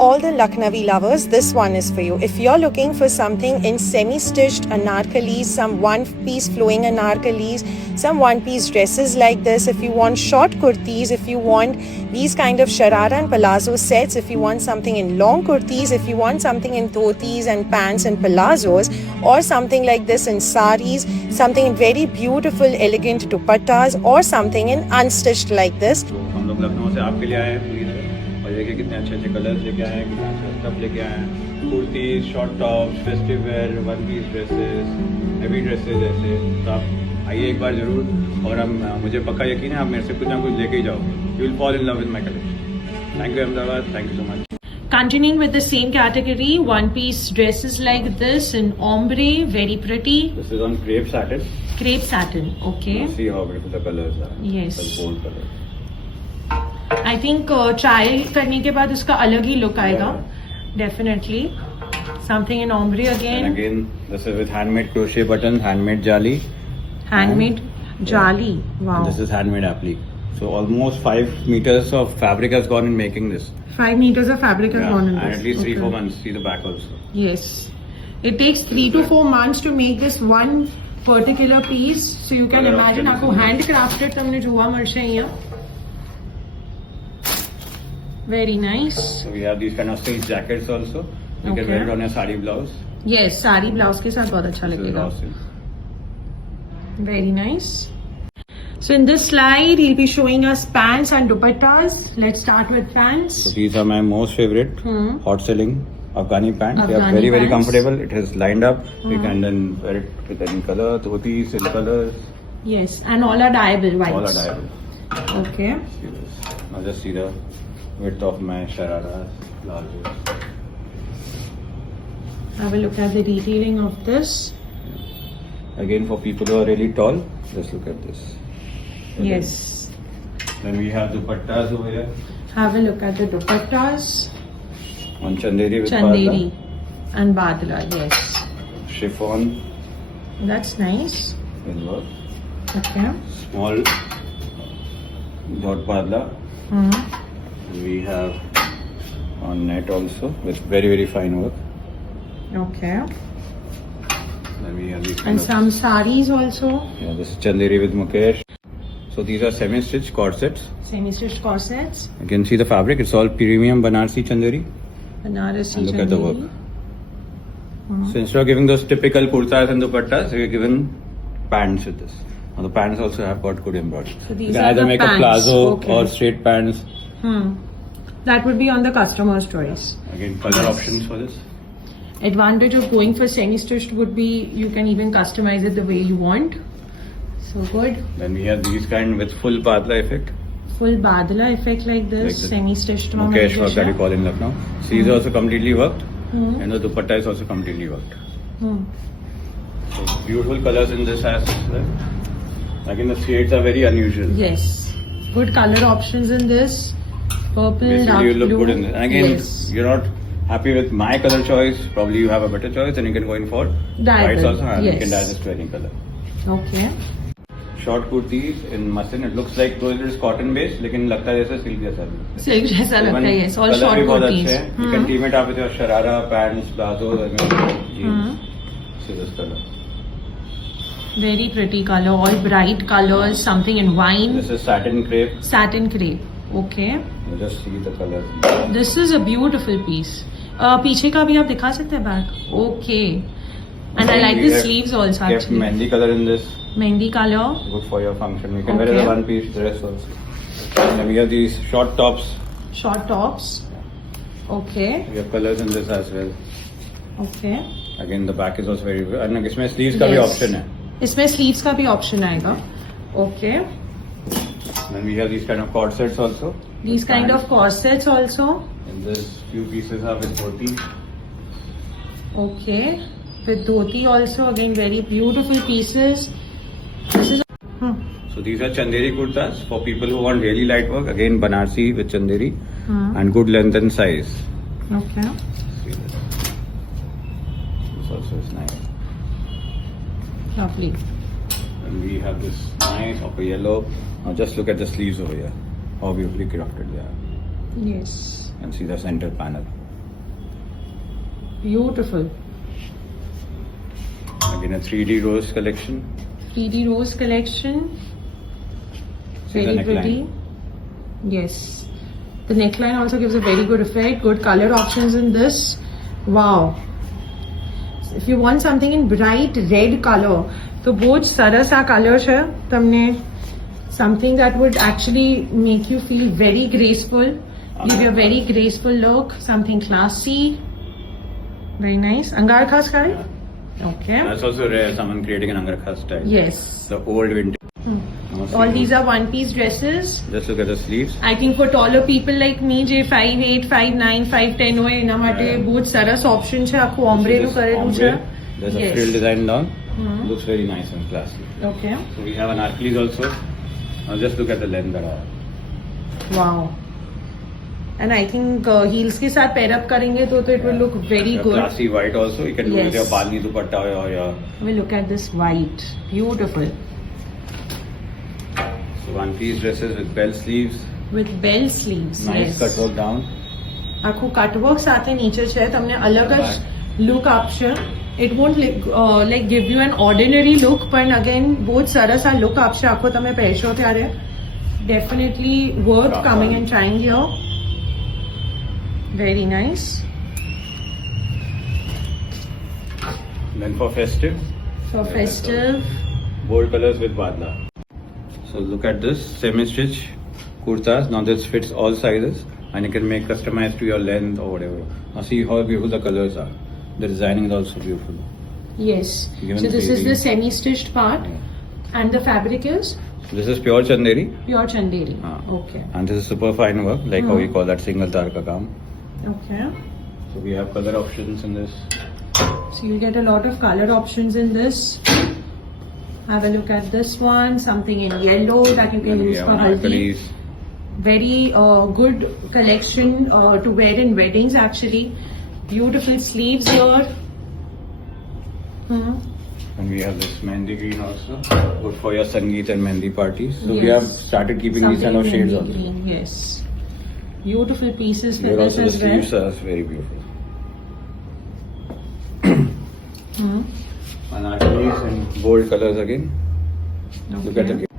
all the Lucknowi lovers, this one is for you. If you're looking for something in semi-stitched anarkalis, some one-piece flowing anarkalis, some one-piece dresses like this, if you want short kurtis, if you want these kind of sharara and palazzo sets, if you want something in long kurtis, if you want something in dhotis and pants and palazzos, or something like this in saris, something in very beautiful, elegant dupattas, or something in unstitched like this. हम लोग लखनऊ से आपके लिए आए हैं पूरी तरह और देखिए कितने अच्छे अच्छे कलर्स लेके आए हैं, कितने अच्छे स्टफ लेके आए हैं, kurtis, short tops, festive wear, one piece dresses, heavy dresses ऐसे। तो आप आइए एक बार ज़रूर और हम मुझे पक्का यकीन है आप मेरे से कुछ ना कुछ लेके ही जाओगे। You will fall in love with my collection. Thank you Ahmedabad, thank you so much. Continuing with the same category, one-piece dresses like this in ombre, very pretty. This is on crepe satin. Crepe satin, okay. See how beautiful the colors are. Yes. The bold colors. I think try करने के बाद उसका अलग ही look आएगा. Definitely. Something in ombre again. And again, this is with handmade crochet buttons, handmade jali. Handmade jali. Wow. This is handmade applique. So almost 5 meters of fabric has gone in making this. 5 meters of fabric has gone in and this. at least 3-4 Okay. months. See the back also. Yes. It takes 3 to 4 months to make this one particular piece. So you can imagine आपको handcrafted તમને જોવા મળશે અહીંયા. Very nice. So we have these kind of silk jackets also. You Okay. can wear it on your sari blouse. Yes, sari blouse के साथ बहुत अच्छा This is लगेगा. raw silk. Very nice. So in this slide, he'll be showing us pants and dupattas. Let's start with pants. So these are my most favorite hot selling Afghani pants. They are Afghani very pants. comfortable. It is lined up. You can then wear it with any color, dhotis, silk colors, Yes, and all are dyeable whites. all are dyeable. Okay. See this. Now just see the width of my shararas, palazzos. Have a look at the detailing of this. Again, for people who are really tall, just look at this. And Yes. Then we have dupattas over here Have a look at the dupattas. on chanderi with Chanderi badla. and badla. Yes. Chiffon That's nice. with work. Okay. Small dot badla. We have on net also with very fine work. Okay. Then we have these kind And of, some saris also. yeah, this is chanderi with Mukesh. So these are semi-stitched corsets. Semi-stitched corsets. You can see the fabric. It's all premium Banarsi chanderi. Banarasi And look at the chanderi. work. So instead of giving those typical kurtas and dupattas, we're given pants with this. Now the pants also have got good embroidery. So these you can are either the make pants. a plazo Okay. or straight pants. That would be on the customer's choice. Again, color options for this. Advantage of going for semi-stitched would be you can even customize it the way you want. So good. Then we have these kind with full padla effect. Full badla effect like this, Like the semi-stitched Mukesh work that we call in Lucknow. Sleeves are also completely worked. Hmm. And the dupatta is also completely worked. Hmm. So beautiful colors in this as well. Again, the shades are very unusual. Yes. Good color options in this. Purple, Basically, dark you look blue. good in this. And again, Yes. you're not happy with my color choice. Probably you have a better choice, and you can go in for Dye whites it. also. And you Yes. can dye this to any color. Okay. Short kurtis in muslin. It looks like though it is cotton based, लेकिन लगता है जैसे silk जैसा भी. Silk जैसा लगता है, yes. All Color short भी बहुत kurtis. अच्छे हैं. You can team it up with your sharara, pants, plazos, and jeans. See this color. Very pretty color. All bright colors. Something in wine. This is satin crepe. Satin crepe. Okay. You just see the colors. This is a beautiful piece. पीछे का भी आप दिखा सकते हैं back. Okay. And I like We the have sleeves also kept actually. mehndi color in this. Mehndi color. Good for your function. You can wear it as Okay. a one-piece dress also. And then we have these short tops. Short tops. Okay. We have colors in this as well. Okay. Again, the back is also very good. And इसमें sleeves का भी Yes. option है. इसमें sleeves का भी option आएगा. Okay. Then we have these kind of corsets also. These kind of corsets also. And this few pieces are with dhoti. Okay. With dhoti also. Again, very beautiful pieces. This is. So these are chanderi kurtas for people who want really light work. Again, Banarsi with chanderi and good length and size. Okay. See this. This also is nice. Lovely. And we have this nice upper yellow. Now just look at the sleeves over here. How beautifully crafted they are. Yes. And see the center panel. Beautiful. Again, a 3D rose collection. 3D rose collection. This is the Very neckline. pretty. Yes. The neckline also gives a very good effect. Good color options in this. Wow. If you want something in bright red color, तो बहुत सरस आ colour है तमने something that would actually make you feel very graceful, give you a very graceful look, something classy, very nice. Angar khas kare? Okay. That's also rare, someone creating an Angarkha style. Yes. The old vintage. All these are one-piece dresses. Just look at the sleeves. I think for taller people like me, જે 5'8", 5'9", 5'10" હોય એના માટે બહુ જ સરસ option છે. આખું ombre નું કરેલું છે. There's a Yes. frill design down. Hmm. Looks very nice and classy. Okay. So we have an Arclis also. Now just look at the length that are. Wow. And I think heels के साथ pair up करेंगे तो it will look very A good. classy white also. You can do with Yes. your balni dupatta or your We look at this white. Beautiful. one piece dresses with bell sleeves. With bell sleeves. Nice Yes. cut work down. આખું cutwork સાથે નીચે છે તમને અલગ જ look આપશે. It won't like give you an ordinary look, but again बहुत સરસ આ look આપશે આખો તમે પહેરશો ત્યારે. Definitely worth coming and trying here. Very nice. Then for festive, For festive. bold colors with badla. So look at this semi-stitch kurtas. Now this fits all sizes and you can make customized to your length or whatever. Now see how beautiful the colors are. The designing is also beautiful. Yes. Given So this is 3D. the semi-stitched part, and the fabric is This is pure chanderi pure chanderi. Ah. Okay. and this is super fine work, like how we call that single tarka kaam. Okay. So we have color options in this. So you'll get a lot of color options in this. Have a look at this one. Something in yellow that you can Then we use have for an haldi. Arclis. Very good collection to wear in weddings actually. Beautiful sleeves here. And we have this mehndi green also, good for your sangeet and mehndi parties. So we Yes. have started keeping these kind of Something shades in also. green. Yes. Beautiful pieces for Here this also the as well. sleeves are very beautiful. And Arclis in bold colors again. Look at the